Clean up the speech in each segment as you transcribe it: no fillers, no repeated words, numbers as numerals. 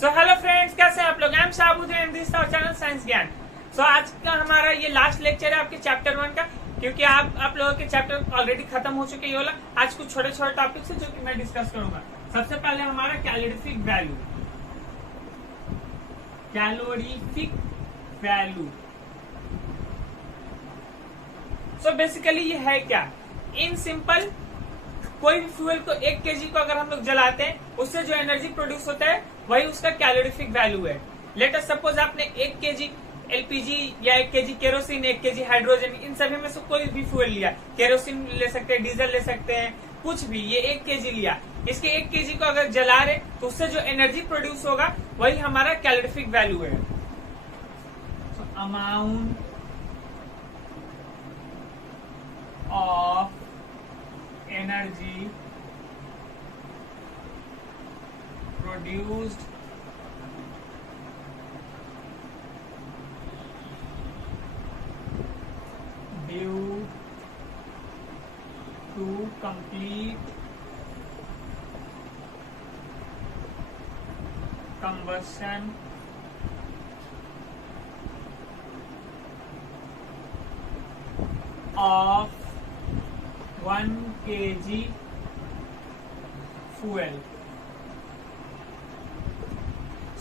So hello friends, कैसे हैं आप लोग? आई एम शाबुद and this our channel science Gyan. So आज का हमारा ये लास्ट लेक्चर है आपके चैप्टर 1 का, क्योंकि आप लोगों के चैप्टर ऑलरेडी खत्म हो चुके हैं। आज कुछ छोटे छोटे टॉपिक्स है जो कि मैं डिस्कस करूंगा। सबसे पहले हमारा calorific value. Calorific value so basically ये है क्या? इन सिंपल, कोई भी फ्यूल को 1 केजी को अगर हम लोग जलाते हैं, उससे जो एनर्जी प्रोड्यूस होता है वही उसका कैलोरीफिक वैल्यू है। लेट अस सपोज आपने 1 केजी एलपीजी या 1 केजी केरोसिन, 1 केजी हाइड्रोजन, इन सभी में से कोई भी फ्यूल लिया, केरोसिन ले सकते हैं, डीजल ले सकते हैं, कुछ भी, ये 1 केजी लिया। इसके 1 केजी को अगर जला रहे तो उससे जो एनर्जी प्रोड्यूस होगा वही हमारा कैलोरीफिक वैल्यू है। Amount of energy produced due to complete combustion of 1 kg fuel.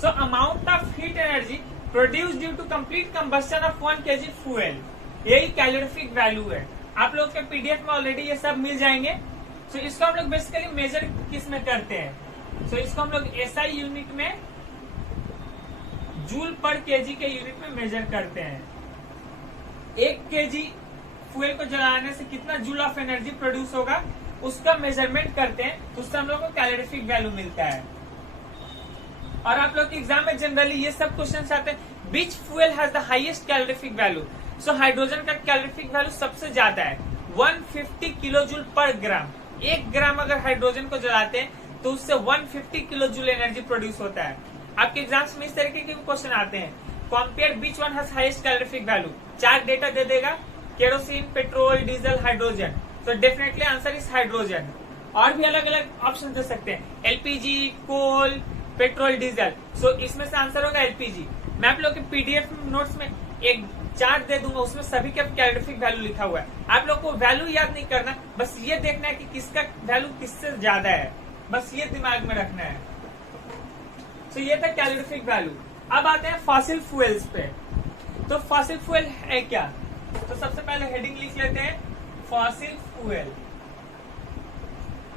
So amount of heat energy produced due to complete combustion of 1 kg fuel, यही कैलोरीफिक वैल्यू है। आप लोग के पीडीएफ में ऑलरेडी ये सब मिल जाएंगे। सो इसको हम लोग बेसिकली मेजर किस में करते हैं? सो इसको हम लोग एसआई यूनिट में, जूल पर केजी के यूनिट में मेजर करते हैं। 1 केजी फ्यूल को जलाने से कितना जूल ऑफ एनर्जी प्रोड्यूस होगा उसका मेजरमेंट करते हैं, तो उससे हम लोग को कैलोरीफिक वैल्यू मिलता है। और आप लोग के एग्जाम में जनरली ये सब क्वेश्चन आते हैं, which fuel has the highest calorific value? So hydrogen का कैलोरीफिक वैल्यू सबसे ज्यादा है, 150 किलो जूल पर ग्राम। 1 ग्राम अगर हाइड्रोजन को जलाते हैं तो उससे 150 किलो जूल एनर्जी प्रोड्यूस होता है। आपके एग्जाम्स में इस तरीके के क्वेश्चन आते हैं, compare which one has highest calorific value. 4 data दे देगा, केरोसिन, पेट्रोल, डीजल, हाइड्रोजन। तो डेफिनेटली आंसर इज हाइड्रोजन। और भी अलग अलग ऑप्शन दे सकते हैं, LPG, coal, petrol, diesel. So इसमें से आंसर होगा एलपीजी। मैं आप लोग के पीडीएफ नोट्स में एक चार्ट दे दूंगा, उसमें सभी के कैलोरीफिक वैल्यू लिखा हुआ है। आप लोग को वैल्यू याद नहीं करना, बस ये देखना है कि किसका वैल्यू किससे ज्यादा है, बस ये दिमाग में रखना है। तो ये था कैलोरीफिक वैल्यू। अब आते हैं फॉसिल फ्यूल्स पे। तो फॉसिल फ्यूल है क्या? तो सबसे पहले हेडिंग लिख लेते हैं, फॉसिल फ्यूल।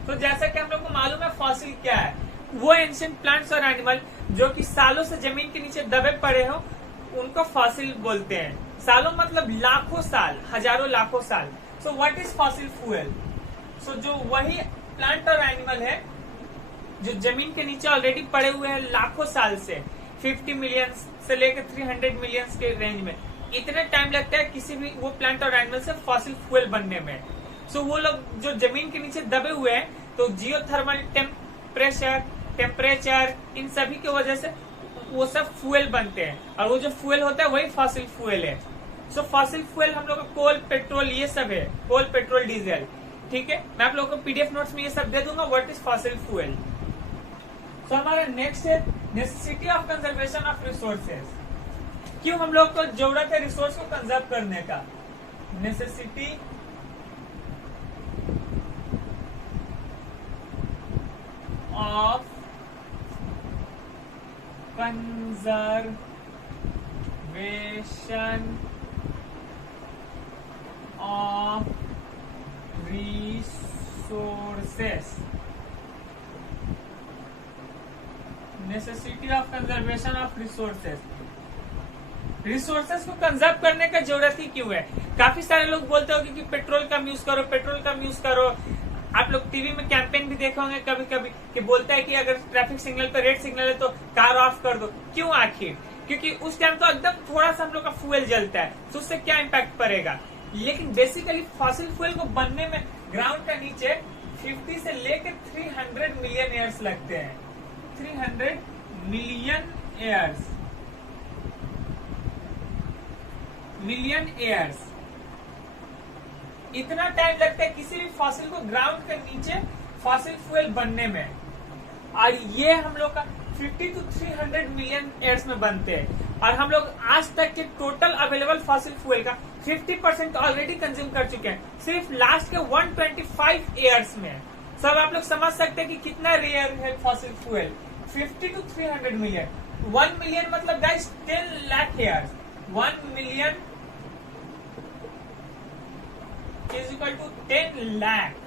तो जैसा कि हम लोग को मालूम है फॉसिल क्या है, वो एंशिएंट प्लांट्स और एनिमल जो कि सालों से जमीन के नीचे दबे पड़े हो उनको फॉसिल बोलते हैं। सालों मतलब लाखों साल, हजारों लाखों साल। So what is fossil fuel? So जो वही प्लांट और एनिमल है जो जमीन के नीचे ऑलरेडी पड़े हुए हैं लाखों साल से, 50 मिलियन से लेकर 300 मिलियन के रेंज में, इतने टाइम लगता है किसी भी वो प्लांट और एनिमल से फॉसिल फ्यूल बनने में। सो वो लोग जो जमीन के नीचे दबे हुए हैं, तो जियोथर्मल टेम्परेचर इन सभी की वजह से वो सब फ्यूल बनते हैं, और वो जो फ्यूल होता है वही फॉसिल फ्यूल है। सो फॉसिल फ्यूल हम लोग को कोल, पेट्रोल, ये सब है, कोल, पेट्रोल, डीजल। ठीक है, मैं आप लोग को पीडीएफ नोट्स में ये सब दे दूंगा, व्हाट इज फॉसिल फ्यूल। सो हमारा नेक्स्ट है necessity of conservation of resources. क्यों हम लोग को जरूरत है रिसोर्स को कंजर्व करने का? Necessity of conservation of resources. Necessity of conservation of resources. Resources को कंजर्व करने का जरूरत ही क्यों है? काफी सारे लोग बोलते होंगे कि पेट्रोल कम यूज करो, पेट्रोल कम यूज करो। आप लोग टीवी में कैंपेन भी देखे होंगे कभी कभी कि बोलता है कि अगर ट्रैफिक सिग्नल पे रेड सिग्नल है तो कार ऑफ कर दो। क्यों आखिर? क्योंकि उस टाइम तो एकदम थोड़ा सा हम लोग का फ्यूल जलता है, तो उससे क्या इम्पैक्ट पड़ेगा। लेकिन बेसिकली फॉसिल फ्यूल को बनने में ग्राउंड का नीचे 50 से लेकर 300 मिलियन ईयर्स लगते हैं। 300 मिलियन ईयर्स, मिलियन ईयर्स, इतना टाइम लगता है किसी भी फॉसिल को ग्राउंड के नीचे फॉसिल फ्यूल बनने में। और ये हम लोग का 50 to 300 मिलियन ईयर्स में बनते हैं, और हम लोग आज तक के टोटल अवेलेबल फॉसिल फ्यूल का 50% ऑलरेडी कंज्यूम कर चुके हैं सिर्फ लास्ट के 125 ईयर्स में। सब आप लोग समझ सकते हैं कि कितना रेयर है fossil fuel. 50 to 300 million, 1 million मतलब guys 10 lakh years. 1 million is equal to 10 lakh.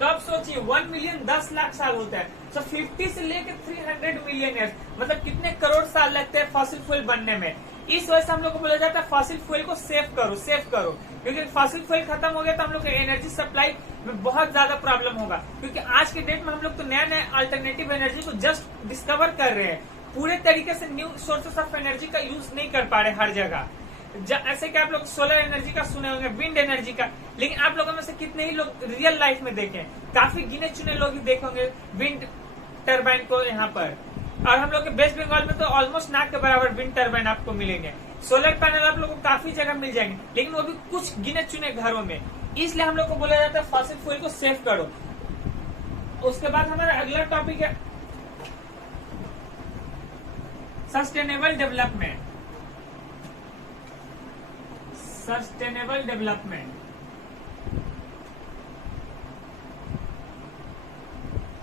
तो अब सोचिए 1 मिलियन 10 लाख साल होता है। तो 50 से लेकर 300 मिलियन ईयर्स मतलब कितने करोड़ साल लगते हैं फॉसिल फ्यूल बनने में। इस वजह से हम लोग को बोला जाता है फॉसिल फ्यूल को सेव करो, क्योंकि फॉसिल फ्यूल खत्म हो गया तो हम लोग एनर्जी सप्लाई में बहुत ज्यादा प्रॉब्लम होगा। क्योंकि आज के डेट में हम लोग तो नया नया अल्टरनेटिव एनर्जी को जस्ट डिस्कवर कर रहे हैं, पूरे तरीके से न्यू सोर्सेस ऑफ एनर्जी का यूज नहीं कर पा रहे हर जगह। ऐसे कि आप लोग सोलर एनर्जी का सुने होंगे, विंड एनर्जी का, लेकिन आप लोगों में से कितने ही लोग रियल लाइफ में देखे, काफी गिने चुने लोग ही देखेंगे विंड टर्बाइन को यहाँ पर। और हम लोग के वेस्ट बंगाल में तो ऑलमोस्ट नाक के बराबर विंड टर्बाइन आपको मिलेंगे। सोलर पैनल आप लोगों को काफी जगह मिल जाएंगे, लेकिन वो भी कुछ गिने चुने घरों में। इसलिए हम लोग को बोला जाता है फॉसिल फ्यूल को सेव करो। उसके बाद हमारा अगला टॉपिक है sustainable development. Sustainable development,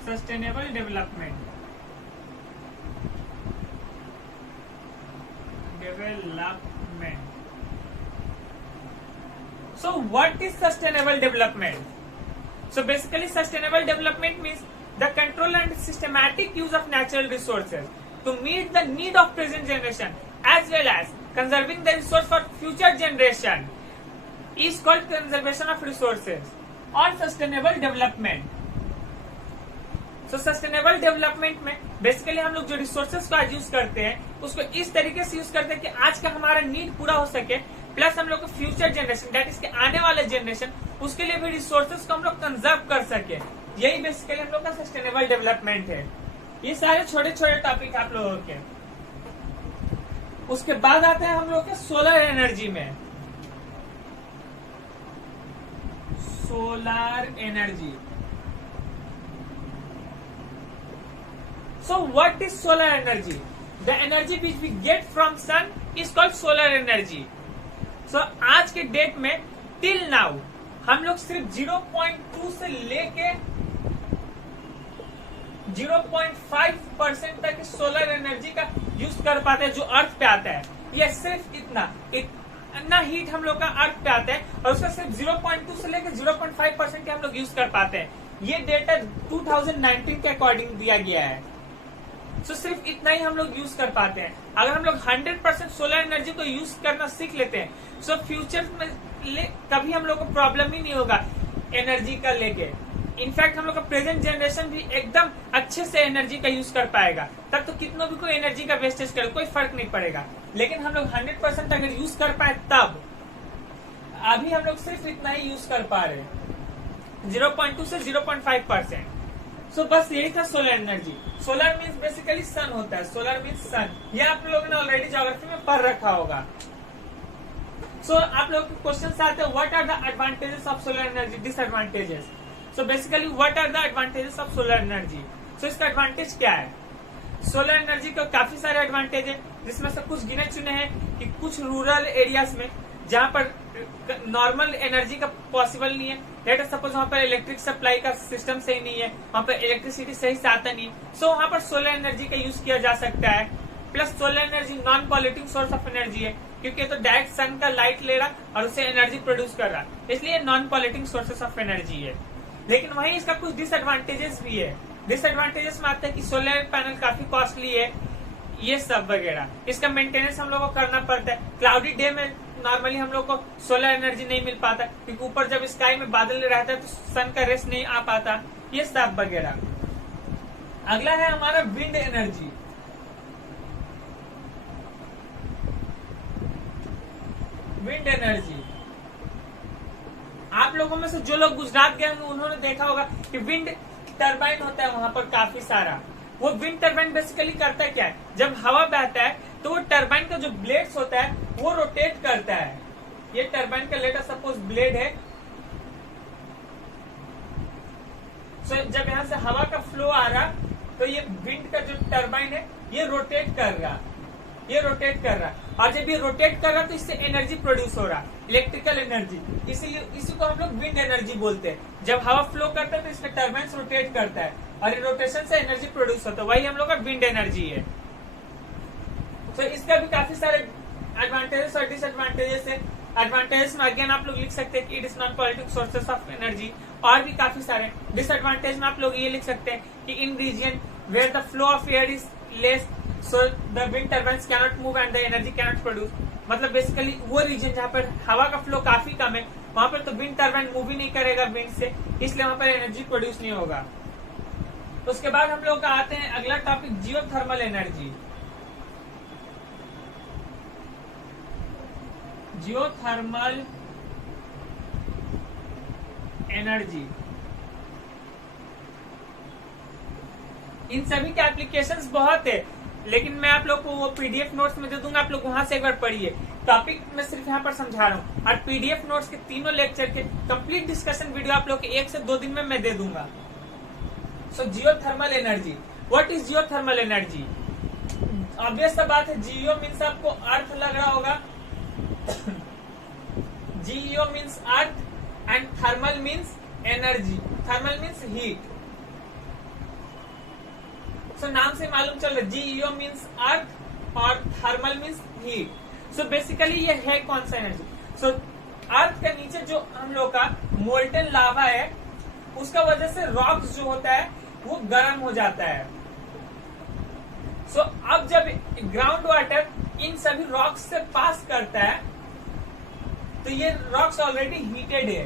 sustainable development, development. So what is sustainable development? So basically sustainable development means the control and systematic use of natural resources to meet the need of present generation as well as conserving the resource for future generation is called conservation of resources or sustainable development. So sustainable development में basically हम लोग जो resources का use करते हैं उसको इस तरीके से यूज करते हैं कि आज का हमारा नीड पूरा हो सके, प्लस हम लोग को फ्यूचर जनरेशन दैट इज के आने वाले जनरेशन उसके लिए भी रिसोर्सेज को हम लोग कंजर्व कर सके। यही बेसिकली हम लोग का सस्टेनेबल डेवलपमेंट है। ये सारे छोटे छोटे टॉपिक आप लोगों के। उसके बाद आते हैं हम लोग के सोलर एनर्जी में। Solar energy. So what is solar energy? The energy which we get from sun is called solar energy. So आज के डेट में till now हम लोग सिर्फ 0.2 से लेके 0.5% तक सोलर एनर्जी का यूज कर पाते हैं जो अर्थ पे आता है। ये सिर्फ इतना हीट हम लोग का अर्थ पे आता है और उसका सिर्फ 0.2 से लेकर 0.5% हम लोग यूज कर पाते हैं। ये डेटा 2019 के अकॉर्डिंग दिया गया है। तो सिर्फ इतना ही हम लोग यूज कर पाते हैं। अगर हम लोग 100% सोलर एनर्जी को यूज करना सीख लेते हैं तो फ्यूचर में कभी हम लोग को प्रॉब्लम ही नहीं होगा एनर्जी का लेके। इनफैक्ट हम लोग का प्रेजेंट जनरेशन भी एकदम अच्छे से एनर्जी का यूज कर पाएगा। तब तो कितनों भी कोई एनर्जी का वेस्टेज करे कोई फर्क नहीं पड़ेगा। लेकिन हम लोग 100% अगर यूज कर पाए तब, अभी हम लोग सिर्फ इतना ही यूज कर पा रहे हैं 0.2 से 0.5%। सो बस यही था solar energy. Solar means basically sun होता है। Solar means sun. ये आप लोगों ने ऑलरेडी ज्योग्राफी में पढ़ रखा होगा। सो आप लोग के क्वेश्चन आते हैं what are the advantages of solar energy, disadvantages. So basically what are the advantages of solar energy. So इसका एडवांटेज क्या है? सोलर एनर्जी का काफी सारे एडवांटेज है, जिसमें से कुछ गिने चुने हैं कि कुछ रूरल एरियाज में जहाँ पर नॉर्मल एनर्जी का पॉसिबल नहीं है, लेट अस सपोज वहाँ पर इलेक्ट्रिक सप्लाई का सिस्टम सही नहीं है, वहाँ पर इलेक्ट्रिसिटी सही से आता नहीं है, सो वहाँ पर सोलर एनर्जी का यूज किया जा सकता है। Plus solar energy non polluting source of energy है, क्योंकि तो डायरेक्ट सन का लाइट ले रहा और उससे एनर्जी प्रोड्यूस कर रहा, इसलिए non polluting sources of energy है। लेकिन वहीं इसका कुछ डिसएडवांटेजेस भी है। डिसएडवांटेजेस में आता है कि सोलर पैनल काफी कॉस्टली है, ये सब वगैरह। इसका मेंटेनेंस हम लोग को करना पड़ता है। क्लाउडी डे में नॉर्मली हम लोग को सोलर एनर्जी नहीं मिल पाता, क्योंकि ऊपर जब स्काई में बादल रहता है तो सन का रेस नहीं आ पाता, ये सब वगैरह। अगला है हमारा विंड एनर्जी। विंड एनर्जी, आप लोगों में से जो लोग गुजरात गए होंगे उन्होंने देखा होगा कि विंड टरबाइन होता है वहां पर काफी सारा। वो विंड टरबाइन बेसिकली करता है क्या है, जब हवा बहता है तो वो टरबाइन का जो ब्लेड्स होता है वो रोटेट करता है। ये टरबाइन का लेटर सपोज ब्लेड है। सो जब यहाँ से हवा का फ्लो आ रहा तो ये विंड का जो टरबाइन है ये रोटेट कर रहा, ये रोटेट कर रहा, और जब ये रोटेट कर रहा तो इससे एनर्जी प्रोड्यूस हो रहा, इलेक्ट्रिकल एनर्जी, इसीलिए इसी को हम लोग विंड एनर्जी बोलते हैं। जब हवा फ्लो करता है तो इसका टरबाइन रोटेट करता है और रोटेशन से एनर्जी प्रोड्यूस होता है, वही हम लोग का विंड एनर्जी है। तो इसका भी काफी सारे एडवांटेजेस और डिसएडवांटेजेस है। एडवांटेजेस में अगेन आप लोग लिख सकते हैं कि it is non politic sources of energy, और भी काफी सारे। डिसएडवांटेज में आप लोग ये लिख सकते हैं कि in region where the flow of air is less so the wind turbines cannot move and the energy cannot produce. मतलब बेसिकली वो रीजन जहाँ पर हवा का फ्लो काफी कम है वहां पर तो विंड टर्बाइन मूव ही नहीं करेगा विंड से, इसलिए वहां पर एनर्जी प्रोड्यूस नहीं होगा। उसके बाद हम लोग का आते हैं अगला topic, geothermal energy. Geothermal energy, इन सभी के एप्लीकेशंस बहुत है, लेकिन मैं आप लोग को वो पीडीएफ नोट्स में दे दूंगा, आप लोग वहां से एक बार पढ़िए। टॉपिक मैं सिर्फ यहाँ पर समझा रहा हूँ, और पीडीएफ नोट्स के तीनों लेक्चर के कंप्लीट डिस्कशन वीडियो आप लोग के 1 से 2 दिन में मैं दे दूंगा। So geothermal energy, what is geothermal energy? Obvious सा बात है, जियो मीन्स आपको अर्थ लग रहा होगा, geo means earth and thermal means energy, thermal means heat. So नाम से मालूम चल रहा है, जियो मीन्स अर्थ और thermal means heat. So basically ये है कौन सा एनर्जी? सो अर्थ के नीचे जो हम लोग का मोल्टन लावा है उसका वजह से रॉक्स जो होता है वो गर्म हो जाता है। सो अब जब ग्राउंड वाटर इन सभी रॉक्स से पास करता है तो ये रॉक्स ऑलरेडी हीटेड है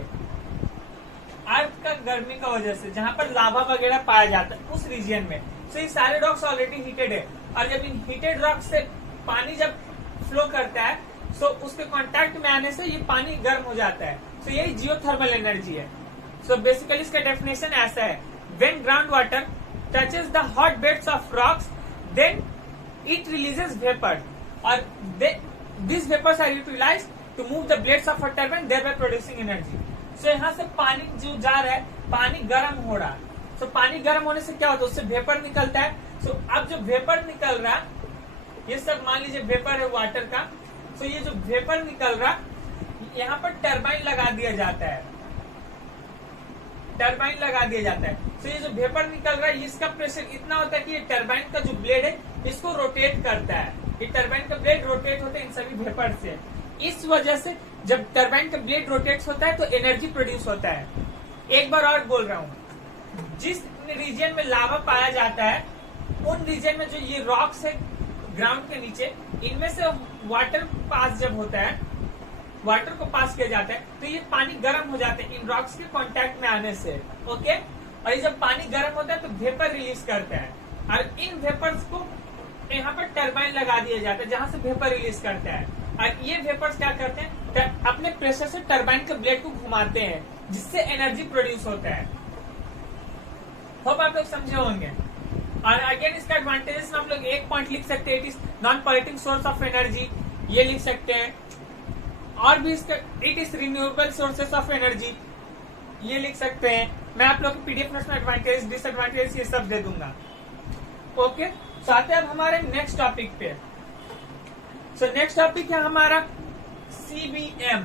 अर्थ का गर्मी का वजह से, जहां पर लावा वगैरह पाया जाता है उस रीजन में। सो ये सारे रॉक्स ऑलरेडी हीटेड है, और जब इन हीटेड रॉक्स से पानी जब फ्लो करता है सो उसके कांटेक्ट में आने से ये पानी गर्म हो जाता है। सो यही जियोथर्मल एनर्जी है। सो बेसिकली इसका डेफिनेशन ऐसा है, when ground water touches the hot beds of rocks then it releases vapours, और this vapours are utilized to move the blades of a turbine thereby producing energy. So यहाँ से पानी जो जा रहा है, पानी गर्म हो रहा है। सो पानी गर्म होने से क्या होता है, उससे वेपर निकलता है। सो अब जो वेपर निकल रहा, ये सब मान लीजिए वेपर है वाटर का। सो ये जो वेपर निकल रहा, यहाँ पर टरबाइन लगा दिया जाता है, टरबाइन लगा दिया जाता है। सो ये जो वेपर निकल रहा है इसका प्रेशर इतना होता है कि ये टरबाइन का जो ब्लेड है इसको रोटेट करता है। ये टरबाइन का ब्लेड रोटेट होता है इन सभी वेपर से। इस वजह से जब टरबाइन का ब्लेड रोटेट होता है तो एनर्जी प्रोड्यूस होता है। एक बार और बोल रहा हूँ, जिस रीजन में लावा पाया जाता है उन रीजन में जो ये रॉक्स है ग्राउंड के नीचे, इनमें से वाटर पास जब होता है, वाटर को पास किया जाता है तो ये पानी गर्म हो जाता है इन रॉक्स के कांटेक्ट में आने से। ओके, और ये जब पानी गर्म होता है तो वेपर रिलीज करता है, और इन वेपर्स को यहाँ पर टरबाइन लगा दिया जाता है जहां से वेपर रिलीज करता है। और ये वेपर्स क्या करते हैं, अपने प्रेशर से टरबाइन के ब्लेड को घुमाते हैं जिससे एनर्जी प्रोड्यूस होता है। होप आप लोग समझे होंगे। और अगेन इसका एडवांटेजेस में आप लोग एक पॉइंट लिख सकते हैं, it is non politic source of energy, ये लिख सकते हैं। और भी इसका it is renewable sources of energy, ये लिख सकते हैं। मैं आप लोग को पीडीएफ नोट्स में एडवांटेज डिसएडवांटेज ये सब दे दूंगा। ओके, तो आते हैं अब हमारे नेक्स्ट टॉपिक पे। सो नेक्स्ट टॉपिक है हमारा सीबीएम।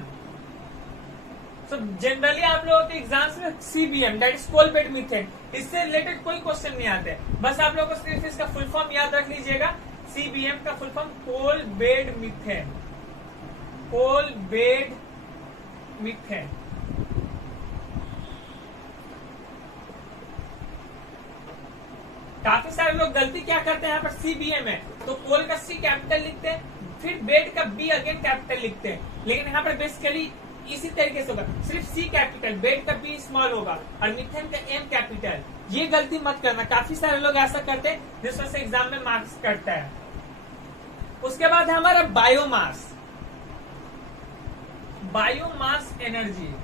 सो जनरली आप लोगों के एग्जाम्स में CBM that is coal bed methane, इससे रिलेटेड कोई क्वेश्चन नहीं आते, बस आप लोगों को सिर्फ इसका फुल फॉर्म याद रख लीजिएगा। सीबीएम का full form coal bed methane, coal bed methane. काफी सारे लोग गलती क्या करते हैं, यहाँ पर सीबीएम है तो कोल का सी कैपिटल लिखते हैं, फिर बेड का बी अगेन कैपिटल लिखते हैं, लेकिन यहाँ पर बेसिकली इसी तरीके से होगा, सिर्फ सी कैपिटल, बेड का बी स्मॉल होगा और मिथेन का एम कैपिटल। ये गलती मत करना, काफी सारे लोग ऐसा करते हैं जिस वजह से एग्जाम में मार्क्स कटता है। उसके बाद है हमारा biomass, biomass energy,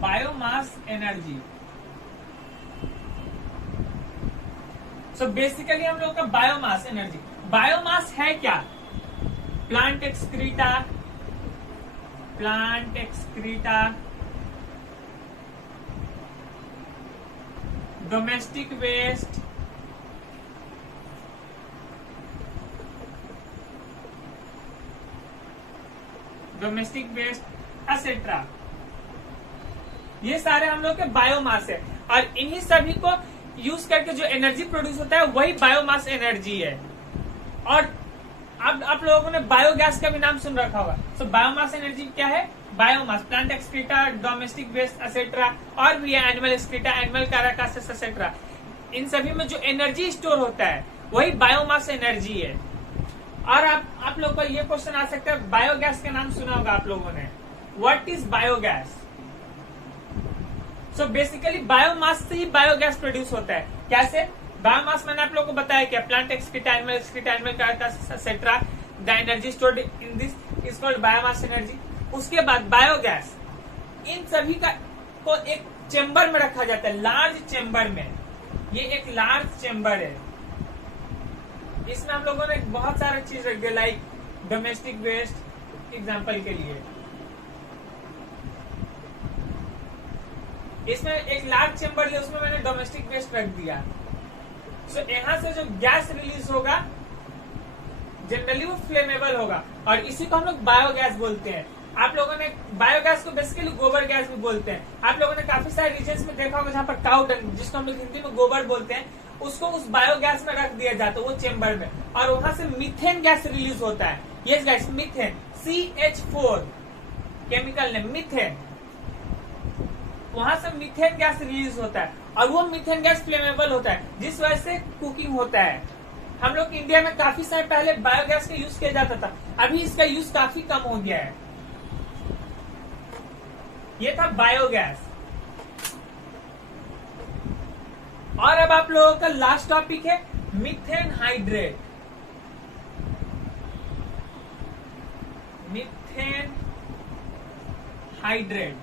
biomass energy. So basically हम लोग का बायोमास एनर्जी, बायोमास है क्या, plant excreta, plant excreta, domestic waste, etcetera, ये सारे हम लोग के बायोमास है। और इन्हीं सभी को यूज करके जो एनर्जी प्रोड्यूस होता है वही बायोमास एनर्जी है। और अब आप लोगों ने बायोगैस का भी नाम सुन रखा होगा। सो बायोमास एनर्जी क्या है? Biomass, plant excreta, domestic waste etcetera, और भी है animal excreta, animal carcasses etcetera. इन सभी में जो एनर्जी स्टोर होता है वही बायोमास एनर्जी है। और आप लोग को ये क्वेश्चन आ सकता है, बायोगैस का नाम सुना होगा आप लोगों ने। What is biogas? So basically biomass से ही बायोगैस प्रोड्यूस होता है। कैसे? बायोमास मैंने आप लोगों को बताया क्या, plant excreta, animal excreta, animal carcasses etcetera, the energy stored in this is called biomass energy. उसके बाद बायोगैस, इन सभी का को एक चेम्बर में रखा जाता है, लार्ज चेम्बर में। ये एक लार्ज चेम्बर है, इसमें हम लोगों ने बहुत सारे चीज रख दिया, लाइक डोमेस्टिक वेस्ट एग्जाम्पल के लिए। इसमें एक लार्ज चेम्बर लिया, उसमें मैंने डोमेस्टिक वेस्ट रख दिया। सो यहाँ से जो गैस रिलीज होगा जनरली वो फ्लेमेबल होगा, और इसी को हम लोग बायोगैस बोलते हैं। आप लोगों ने बायोगैस को बेसिकली गोबर गैस भी बोलते हैं। आप लोगों ने काफी सारे रीजन्स में देखा होगा जहाँ पर काउ डंग, जिसको हम लोग हिंदी में गोबर बोलते हैं, उसको उस बायोगैस में रख दिया जाता है वो चेम्बर में, और वहां से मीथेन गैस रिलीज होता है। Yes guys, methane, CH4 chemical name, methane. वहां से मीथेन गैस रिलीज होता है, और वो मीथेन गैस फ्लेमेबल होता है, जिस वजह से कुकिंग होता है। हम लोग इंडिया में काफी समय पहले बायोगैस का यूज किया जाता था, अभी इसका यूज काफी कम हो गया है। ये था बायोगैस। और अब आप लोगों का लास्ट टॉपिक है methane hydrate. Methane hydrate,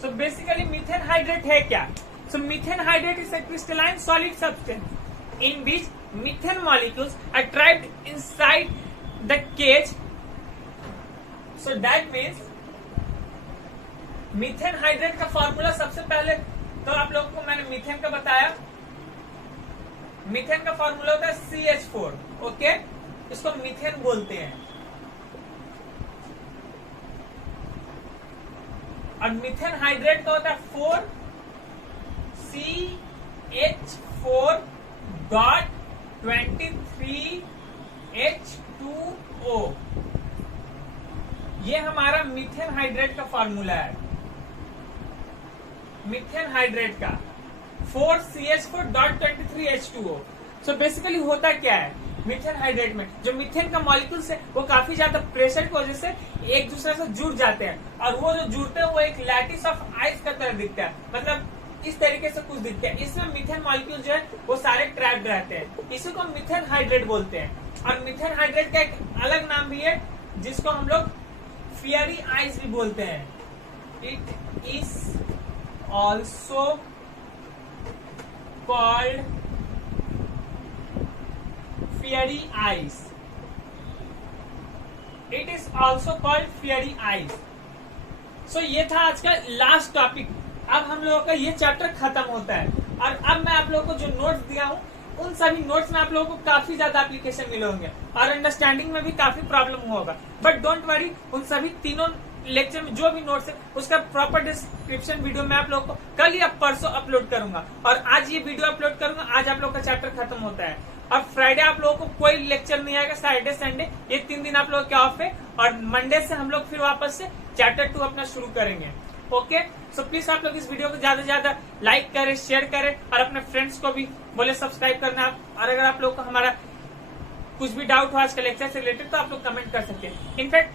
so basically methane hydrate है क्या? So methane hydrate is a crystalline solid substance in which methane molecules are trapped inside the cage. So that means methane hydrate का formula सबसे पहले तो आप लोगों को मैंने मीथेन का बताया। मीथेन का फॉर्मूला होता है CH4, ओके, इसको मीथेन बोलते हैं। और मीथेन हाइड्रेट का होता है 4CH4.23H2O। ये हमारा मीथेन हाइड्रेट का फॉर्मूला है। मीथेन हाइड्रेट का 4CH4.23H2O। सो बेसिकली होता क्या है मीथेन हाइड्रेट में, जो मीथेन का मॉलिक्यूल्स है वो काफी ज्यादा प्रेशर की वजह से एक दूसरे से जुड़ जाते हैं, और वो जो जुड़ते हैं वो एक लैटिस ऑफ आइस का तरह दिखता है, मतलब इस तरीके से कुछ दिखता है। इसमें मीथेन मॉलिक्यूल जो है वो सारे ट्रैप्ड रहते हैं, इसी को मीथेन हाइड्रेट बोलते हैं। और मीथेन हाइड्रेट का एक अलग नाम भी है जिसको हम लोग फियरी आइस भी बोलते हैं। It is also called fiery ice. It is also called fiery ice. So ये था आज का लास्ट टॉपिक। अब हम लोगों का ये चैप्टर खत्म होता है, और अब मैं आप लोगों को जो नोट्स दिया हूँ उन सभी नोट्स में आप लोगों को काफी ज्यादा एप्लीकेशन मिले होंगे, और अंडरस्टैंडिंग में भी काफी प्रॉब्लम होगा। बट डोंट वरी, उन सभी तीनों लेक्चर में जो भी नोट्स है उसका प्रॉपर डिस्क्रिप्शन वीडियो मैं आप लोगों को कल या परसों अपलोड करूंगा, और आज ये वीडियो अपलोड करूंगा। आज आप लोग का चैप्टर खत्म होता है, और फ्राइडे आप लोगों को कोई लेक्चर नहीं आएगा, सैटरडे संडे ये 3 दिन आप लोगों के ऑफ है, और मंडे से हम लोग फिर वापस से चैप्टर 2 अपना शुरू करेंगे। ओके, सो प्लीज आप लोग इस वीडियो को ज्यादा से ज्यादा लाइक करें, शेयर करें, और अपने फ्रेंड्स को भी बोले सब्सक्राइब करना। और अगर आप लोग को हमारा कुछ भी डाउट हो आज के लेक्चर से रिलेटेड तो आप लोग कमेंट कर सकते हैं। इनफैक्ट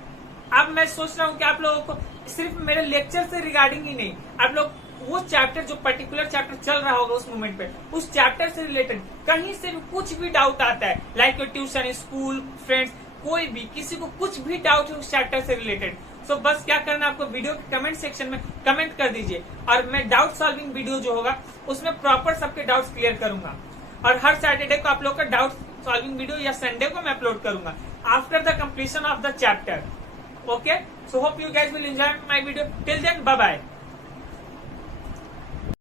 अब मैं सोच रहा हूँ कि आप लोगों को सिर्फ मेरे लेक्चर से रिगार्डिंग ही नहीं, आप लोग वो चैप्टर जो पर्टिकुलर चैप्टर चल रहा होगा उस मोमेंट पे, उस चैप्टर से रिलेटेड कहीं से भी कुछ भी डाउट आता है, like your tuition, school, friends, कोई भी किसी को कुछ भी डाउट है उस चैप्टर से रिलेटेड, सो बस क्या करना आपको, वीडियो के कमेंट सेक्शन में कमेंट कर दीजिए, और मैं डाउट सॉल्विंग वीडियो जो होगा उसमें प्रॉपर सबके डाउट्स क्लियर करूंगा। और हर सैटरडे को आप लोग का डाउट सॉल्विंग वीडियो या संडे को मैं अपलोड करूंगा after the completion of the chapter. Okay, So hope you guys will enjoy my video. Till then, bye bye.